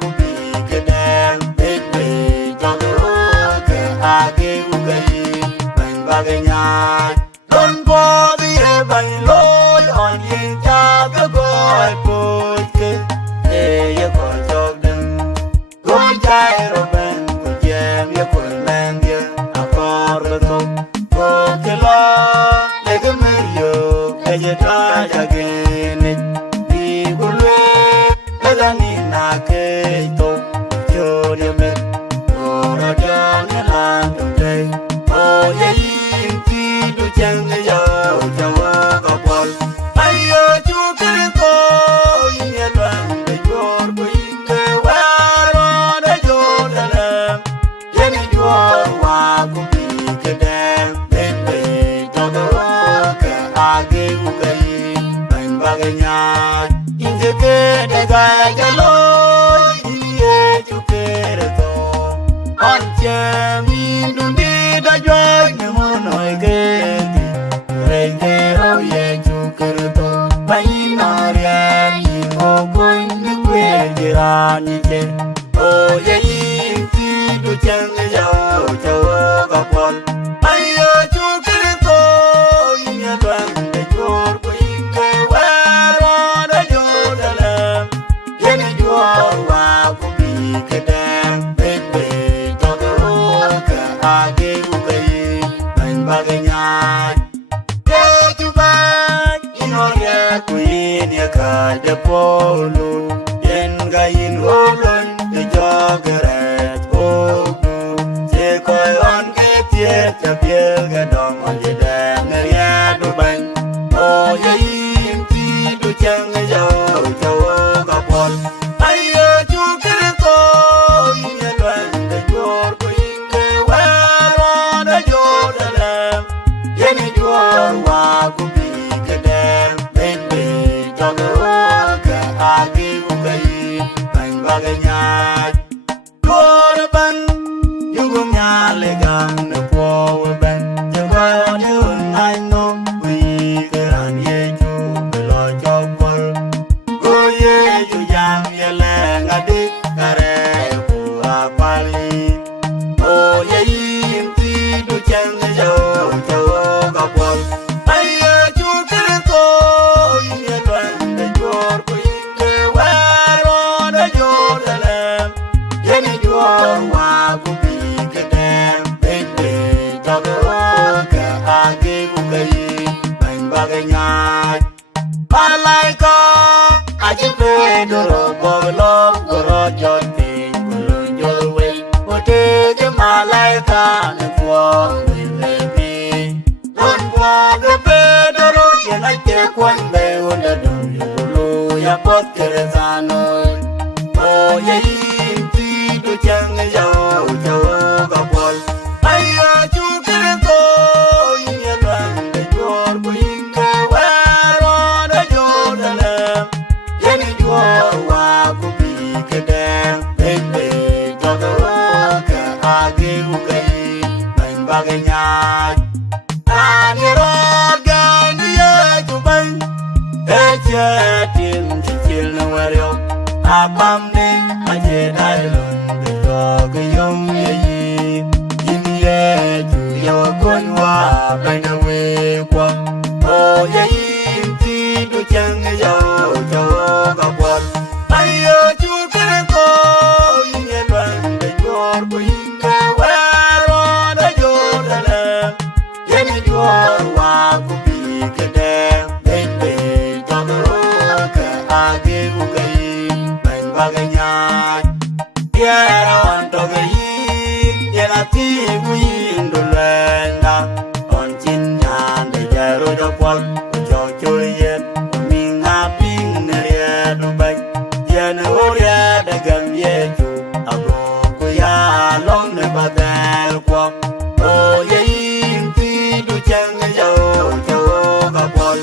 ku bi ke dem big be to do ke age u gai ban ba ga nya don bo bi e ban lo on yin cha ga go po ke e ye ko jog dem go jai ro ben ku jem ye ko men ye a kor to ko ke lo le ga mer yo ke ye ta ja ge ni bi gu le la ni na ke to yo ye me ro ja ni la to dei o ye yin ti du chen ye yo ja wa ka pol ai yo chu ke ko yin ye lan de yor bu yin ke wa ro de yo de le ye ni yo wa ku bi ke dem be be to do ke age u ke ban ba ge nya in ke de ga ja lo ye chu ke re to on che mi dun di da yo ni mo noi ke re ke ro ye chu ke re to bai na re ni o ko ni kwe ji ra ni che o ye ti du chen ya o cho ka pol ai yo chu ke re to yin ya ban de jor ko yin ke wa ro da yo da le ye ni yo wa ku bi ke dem be be to do ke age u ke ban ba ge nya ye chu ba in or ye ku yin ye ka de polu yen ga yin ho lon de jo ge re o che ko on ke tie cha pie ga dong on de ne ya du ban o ye yin ti du chang ya cho ka pol ai yo chu ke ko yin ye lon de jor ko yin ke wa ro de yo de le ye ni yo wa ku bi ke dem be be to do ke age u ke ban ba ga nya Lord ban you go nya le gam ne po ban je ba you I know we can ye chu be lo cho pol go ye you yam ye le ngadi kare ku a pali o ye yin ti du chen yo cho ka pol ai ye chu ke ko yin ye lwan de jor ko yin ke wa ro de yo de le ye ni yo wa ku bi ke dem be be to do ke age ku ke ban ba ge nya Malaika aji pe doro bolo goro jote goro jowe ote je malaika ne kwa le bi don kwa ge pe doro je na ke kwan be onda don lo ya pot kerezano o ye ti du chang ya o ga pol ai ya chu ke ko yin ye ban de jor ko yin ke wa ro de yo de le ye ni yo wa ku bi ke dem be be to do ke age u ke ban ba ge nya ani ro ga ni ye chu ban e che tin chi chil no wa yo abam ne a je dai lon de to ke yom ye yin ye chu yo kon wa ban na we kwa o ye yin ti du chang yo cho ka pol ai yo chu ke ko yin ye ban de jor ko yin ke wa ro de yo de le ye ni yo wa ku bi ke dem be be to do ke age u ke ban ba ge nya ye ra on to ge yin ye na ti gu yin do le na on chin nyan de ja ro jo pol cho choi ye mi nga ping ne ye du bai ye ne o ye de gam ye chu a go ku ya long ne ba del kwa o ye yin ti du chang yo cho ka pol